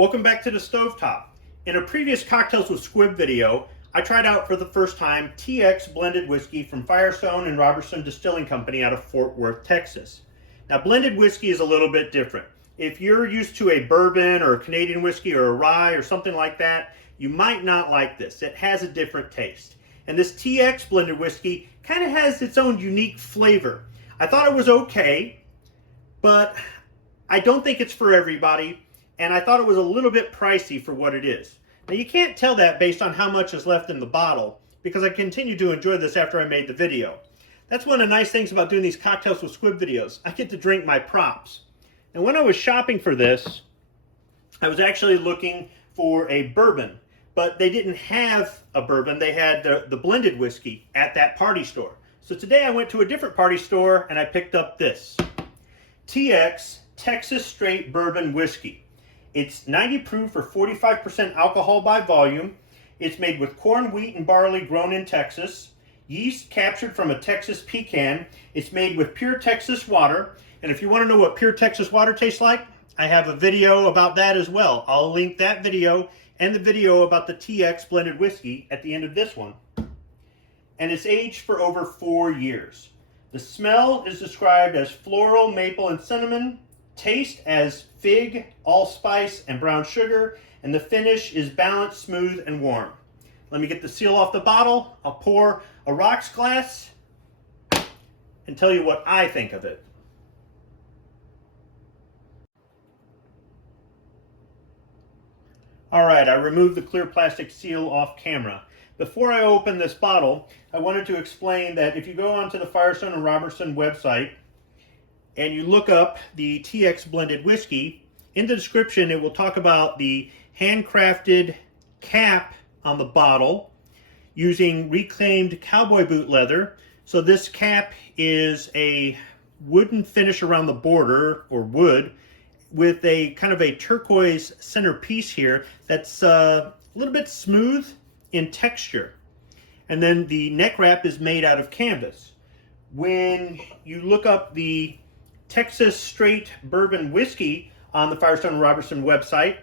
Welcome back to the Stovetop. In a previous Cocktails with Squib video, I tried out for the first time TX blended whiskey from Firestone and Robertson Distilling Company out of Fort Worth, Texas. Now, blended whiskey is a little bit different. If you're used to a bourbon or a Canadian whiskey or a rye or something like that, you might not like this. It has a different taste. And this TX blended whiskey kind of has its own unique flavor. I thought it was okay, but I don't think it's for everybody. And I thought it was a little bit pricey for what it is. Now, you can't tell that based on how much is left in the bottle, because I continued to enjoy this after I made the video. That's one of the nice things about doing these Cocktails with Squib videos. I get to drink my props. And when I was shopping for this, I was actually looking for a bourbon, but they didn't have a bourbon. They had the blended whiskey at that party store. So today I went to a different party store and I picked up this TX Texas Straight Bourbon Whiskey. It's 90 proof or 45% alcohol by volume. It's made with corn, wheat, and barley grown in Texas. Yeast captured from a Texas pecan. It's made with pure Texas water. And if you want to know what pure Texas water tastes like, I have a video about that as well. I'll link that video and the video about the TX blended whiskey at the end of this one. And it's aged for over 4 years. The smell is described as floral, maple, and cinnamon. Taste as fig, allspice, and brown sugar, and the finish is balanced, smooth, and warm. Let me get the seal off the bottle. I'll pour a rocks glass and tell you what I think of it. All right, I removed the clear plastic seal off camera. Before I open this bottle, I wanted to explain that if you go onto the Firestone and Robertson website, and you look up the TX blended whiskey, in the description it will talk about the handcrafted cap on the bottle using reclaimed cowboy boot leather. So this cap is a wooden finish around the border, or wood, with a kind of a turquoise centerpiece here that's a little bit smooth in texture. And then the neck wrap is made out of canvas. When you look up the Texas Straight Bourbon Whiskey on the Firestone and Robertson website,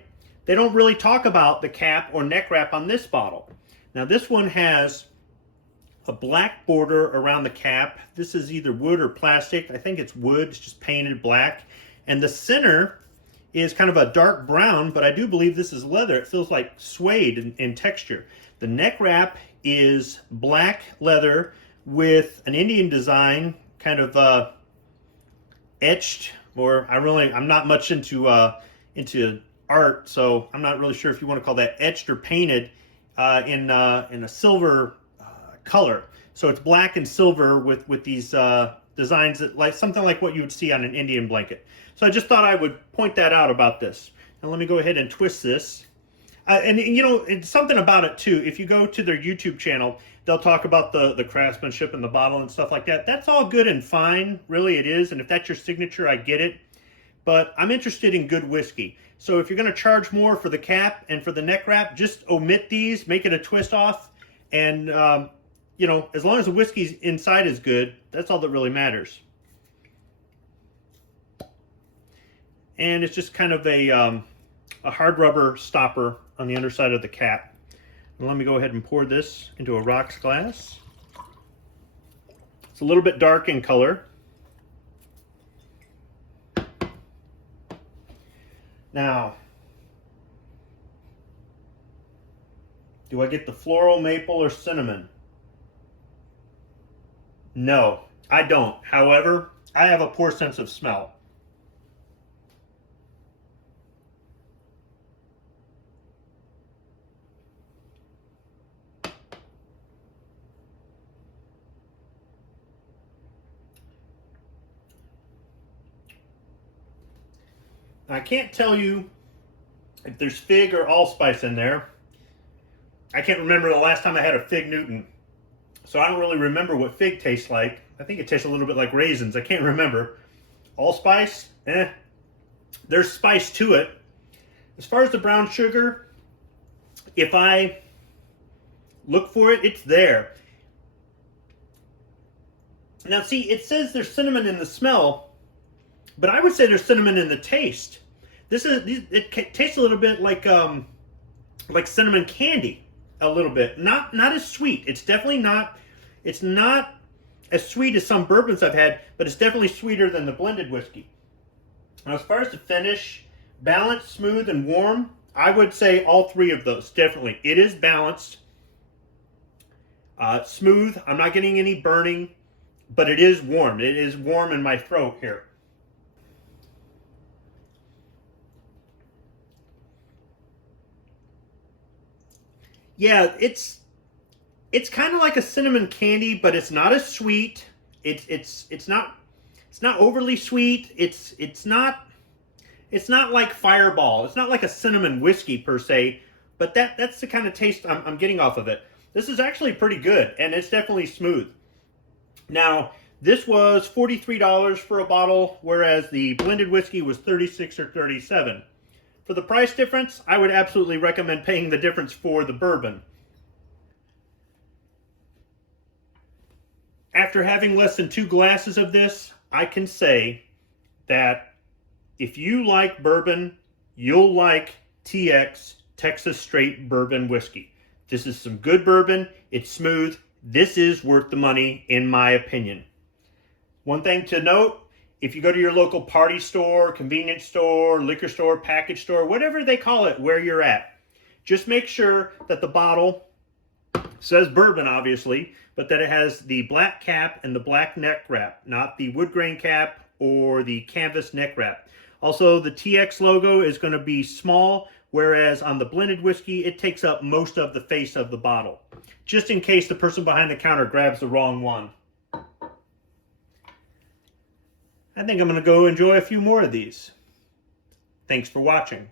they don't really talk about the cap or neck wrap on this bottle. Now, this one has a black border around the cap. This is either wood or plastic. I think it's wood. It's just painted black. And the center is kind of a dark brown, but I do believe this is leather. It feels like suede in texture. The neck wrap is black leather with an Indian design, kind of etched, or I'm not much into art, so I'm not really sure if you want to call that etched or painted in a silver color. So it's black and silver with these designs that like something like what you would see on an Indian blanket. So I just thought I would point that out about this. Now let me go ahead and twist this. And you know, it's something about it too. If you go to their YouTube channel, they'll talk about the craftsmanship in the bottle and stuff like that. That's all good and fine, really it is. And if that's your signature, I get it. But I'm interested in good whiskey. So if you're going to charge more for the cap and for the neck wrap, just omit these, make it a twist off. And, you know, as long as the whiskey's inside is good, that's all that really matters. And it's just kind of a hard rubber stopper on the underside of the cap. And let me go ahead and pour this into a rocks glass. It's a little bit dark in color. Now, do I get the floral, maple, or cinnamon? No, I don't. However, I have a poor sense of smell. I can't tell you if there's fig or allspice in there. I can't remember the last time I had a fig Newton, so I don't really remember what fig tastes like. I think it tastes a little bit like raisins. I can't remember. Allspice, there's spice to it. As far as the brown sugar, if I look for it, it's there. Now see, it says there's cinnamon in the smell, but I would say there's cinnamon in the taste. It tastes a little bit like cinnamon candy, a little bit. Not as sweet. It's definitely not. It's not as sweet as some bourbons I've had, but it's definitely sweeter than the blended whiskey. Now, as far as the finish, balanced, smooth, and warm, I would say all three of those, definitely. It is balanced, smooth. I'm not getting any burning, but it is warm. It is warm in my throat here. Yeah, it's kind of like a cinnamon candy, but it's not as sweet. It's not overly sweet. It's not like Fireball. It's not like a cinnamon whiskey per se, but that's the kind of taste I'm getting off of it. This is actually pretty good, and it's definitely smooth. Now, this was $43 for a bottle, whereas the blended whiskey was $36 or $37. For the price difference, I would absolutely recommend paying the difference for the bourbon. After having less than 2 glasses of this, I can say that if you like bourbon, you'll like TX, Texas Straight Bourbon Whiskey. This is some good bourbon. It's smooth. This is worth the money, in my opinion. One thing to note, if you go to your local party store, convenience store, liquor store, package store, whatever they call it, where you're at, just make sure that the bottle says bourbon, obviously, but that it has the black cap and the black neck wrap, not the wood grain cap or the canvas neck wrap. Also, the TX logo is going to be small, whereas on the blended whiskey, it takes up most of the face of the bottle, just in case the person behind the counter grabs the wrong one. I think I'm going to go enjoy a few more of these. Thanks for watching.